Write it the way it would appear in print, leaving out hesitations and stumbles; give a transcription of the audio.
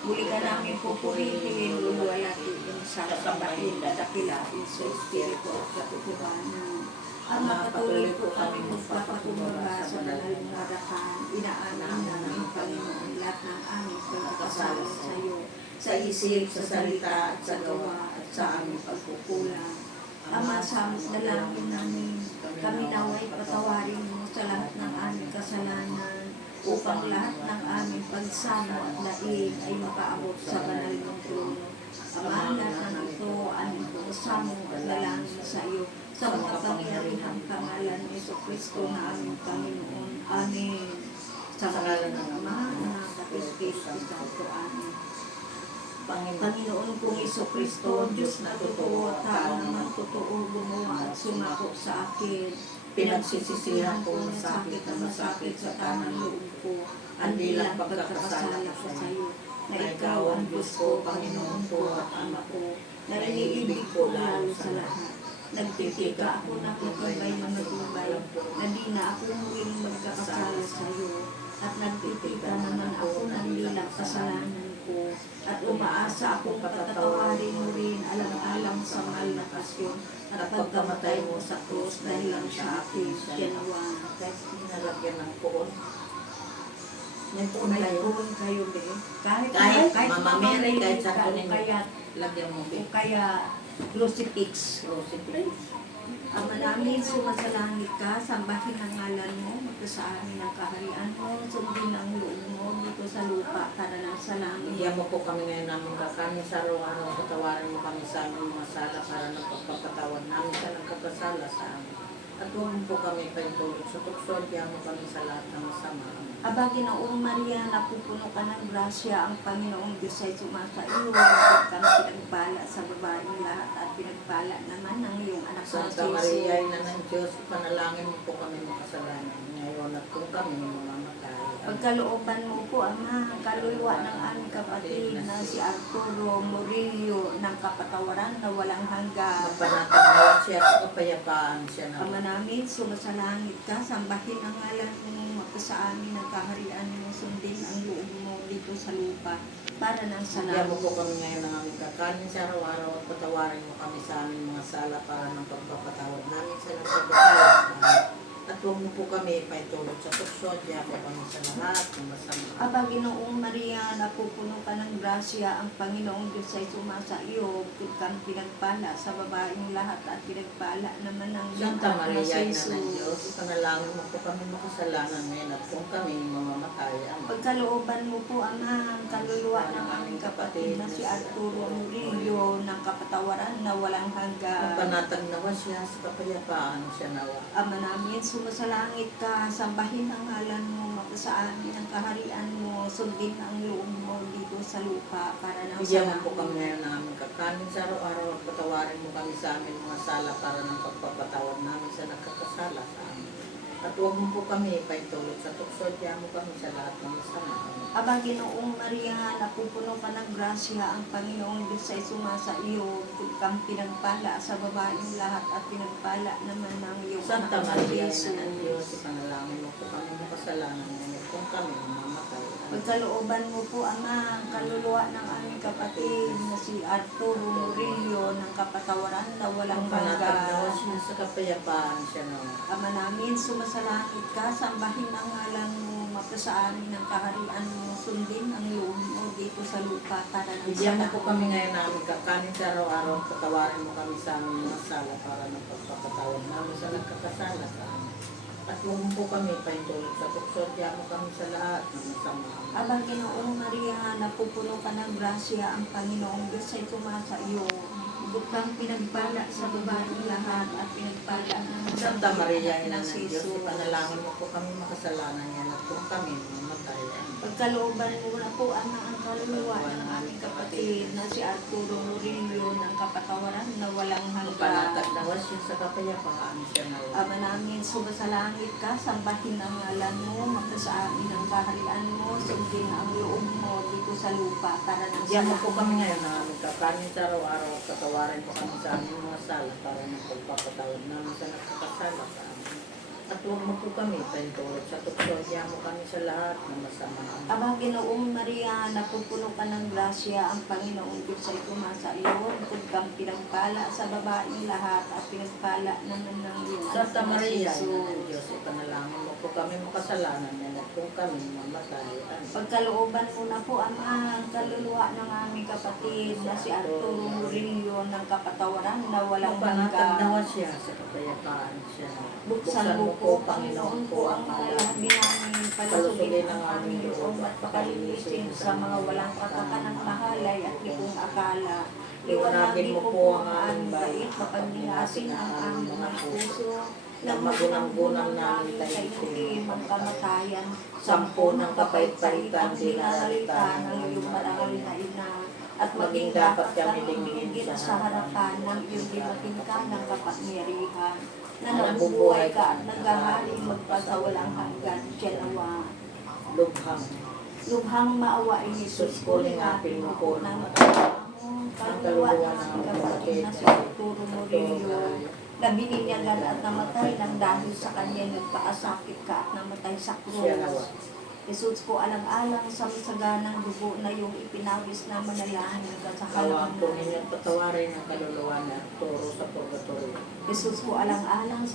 Muli ka namin pupurihin, luluwalhatiin sa kasambahin na dakilain sa Espiritu at katotohanan. Ama, patuloy po kami magpapakumbaba sa banal na dakan, inaamin namin, Panginoon, lahat ng aming pagkakasala sa iyo, sa isip, sa salita, at sa gawa, at sa aming pagkukulang. Ama, sa dalangin namin, kami naway patawarin mo sa lahat ng aming kasalanan, upang lahat ng aming pagsamo at laig ay makaabot sa banal ng trono. Ama, lahat ng ito aming pagsamo at lalangin sa iyo, sa makapangyarihang pangalan ni Jesucristo na aming Panginoon. Amen. Sa ngalan ng Ama, Anak, at Espiritu Santo. Amen. Panginoon kong Jesucristo, Diyos na totoo at tao naman totoo, gumawa at sumako sa akin. Pinagsisisihan ko na sakit na masakit sa tanang loob ko, ang bilang pagkakasala ko sa iyo, na ikaw ang Diyos ko, Panginoon ko at Ama ko, na iniibig ko lalo sa lahat. Nagtitika ako na matubay na matubay, na di na ako muling magkakasala sa iyo, at nagtitika naman ako ng bilang kasalanan ko, at umaasa akong patatawarin mo rin alang-alang sa mahal na pasyon, at pagkamatay mo sa krus dahil lang sa akin, ginawa. Kahit nalagyan ng puon. May puon kayo, be. Kahit Mama Mary, kahit sa kunin, kaya, lagyan mo, o be. kaya crucifix. Crucifix. Ama namin, sumasalangit ka, sambahin ang ngalan mo, magkasa amin ang kaharian mo, sundin ang loob mo dito sa lupa, para na sa langit. Bigyan mo po kami ngayon namin kakanin sa araw-araw, patawarin mo kami sa aming mga sala para napagpapatawad namin sa nagkakasala sa amin. At huwag mo po kami paintulog sa tukso, bigyan mo kami sa lahat ng masama. Aba, Ginoong Maria, napupuno ka ng grasya, ang Panginoong Diyos ay sumasa iyo, at kang pinagpala sa babaeng lahat, at pinagpala naman ng iyong anak na Santa Maria, Ina ng Diyos, panalangin mo po kami makasalanan ngayon at kung kami mamamatay. Pagkalooban mo po, Ama, kaluluwa ng aming kapatid na si Arturo Murillo ng kapatawaran na walang hanggan. Mapanatag siya sa kapayapaan siya na. Ama namin, sumasalangit ka, sambahin ang ngalan mo, sa amin ang kaharian mo, sundin ang loob mo dito sa lupa, para nang sa Bigyan mo po kami ngayon ng aming kakanin sa araw-araw at patawarin mo kami sa aming mga sala para ng pagpapatawad namin sa nagpapasala sa amin. At huwag mo po kami paitulog sa tukso, diyan po kami sa lahat ng masama. Aba, Ginoong Maria, napupuno ka ng grasya, ang Panginoong Diyos ay sumasa iyo, bukod kang pinagpala sa babaeng lahat, at pinagpala naman ng Santa Maria, Ina ng Jesus. Diyos, panalangin mo po kami makasalanan ngayon at kung kami mamamatay. Amen. Pagkalooban mo po, Ama, ang kaluluwa ng aming kapatid na si Arturo Murillo ng kapatawaran na walang hanggan. Mapanatag nawa siya sa kapayapaan siya nawa. Ama namin, sumasalangit ka, sambahin ang ngalan mo, magkasa amin ang kaharian mo, sundin ang loob mo dito sa lupa, para nang Bigyan sa mo po kami ngayon ng aming kakanin sa araw-araw at patawarin mo kami sa aming mga sala para ng pagpapatawad namin sa nagkakasala sa amin. At huwag mo po kami paitulog sa tukso, diyan mo kami sa lahat ng masama. Aba, Ginoong Maria, napupuno ka ng grasya, ang Panginoong Diyos ay sumasa iyo, bukod kang pinagpala sa babaeng lahat, at pinagpala naman ng iyong Santa anak na Maria, Jesus. Ina ng Diyos, ipanalangin mo po kami makasalanan ngayon kung kami mamamatay. Pagkalooban mo po, Ama, ang kaluluwa ng aming kapatid na si Arturo Murillo ng kapatawaran na walang Mapanatag nawa hanggan. siya sa kapayapaan siya nawa. Ama namin, sumasalangit ka, sambahin ang ngalan mo, magkasa amin ang kaharian mo, sundin ang loob mo dito sa lupa, para nang Bigyan mo sa po kami ngayon namin kakanin sa araw-araw at patawarin mo kami sa aming mga sala para ng pagpapatawad namin sa nagkakasala sa amin. At huwag mo po kami paintulog sa tukso, diyan mo kami sa lahat ng masama. Aba, Ginoong Maria, napupuno ka ng grasya, ang Panginoong Diyos ay sumasa iyo, bukod kang pinagpala sa babaeng lahat, at pinagpala ng Santa Maria, Ina ng si Diyos, Jesus. ipanalangin mo po kami makasalanan yan at kung kami mamamatay. Pagkalooban mo na po, Ama, ang kaluluwa ng aming kapatid na si Arturo Murillo ng kapatawaran na walang hanggan. Panatag nawa siya sa kapayapaan siya nawa. Ama namin, sumasalangit ka, sambahin ang ngalan mo, magkasa amin ang kaharian mo, sundin ang loob mo dito sa lupa, para nang Diyan mo po kami ngayon na aming kakanin sa araw-araw at patawarin po kami sa aming mga sala para ng pagpapatawad namin sa nagkakasala sa amin. At huwag mo po kami paintulog sa tukso, diyan mo kami sa lahat ng masama. Aba, Ginoong Maria, napupuno ka ng grasya, ang Panginoong Diyos ay tumasa iyo. Bukod kang pinagpala sa babaeng lahat at pinagpala naman ng iyong anak Santa na si Maria, Ina ng Jesus. Diyos, ipanalangin mo po kami makasalanan na kung kami mamatay. Pagkalooban mo na po, Ama, ang kaluluwa ng aming kapatid na si Arturo Murillo ng kapatawaran na walang Panatagdawa hanggan. siya sa kapayapaan siya. Buksan mo po, Panginoon po, ang mga labi namin, palusugin ang aming loob at pakalinisin sa mga walang katakan ng mahalay at lipong akala. Liwanagin mo po ang aming bait, mapagnilasin ang aming mga puso, na magunang-gunang namin kaitim ang kamatayan, sampo ng kapait-paitan, dinaralita ng iyong marangal na ina, at maging dapat kami dinggin sa harapan ng iyong limating ka ng kapangyarihan, na nabubuhay ka at naghahari magpasawalang hanggan, Jalawa. Lubhang. Lubhang maawain ni Jesus ko, lingapin mo po ng kaluluwa ng aming kapatid na si Arturo Murillo, na bininyagan at namatay ng dahil sa kanya nagpakasakit ka at namatay sa Siya nawa. krus. Jesus ko, alang-alang sa masaganang dugo na yung ipinawis na manalangin ka sa Awang po halaman. ninyo patawarin ang kaluluwa na turo sa purgatorio. Jesus ko, alang-alang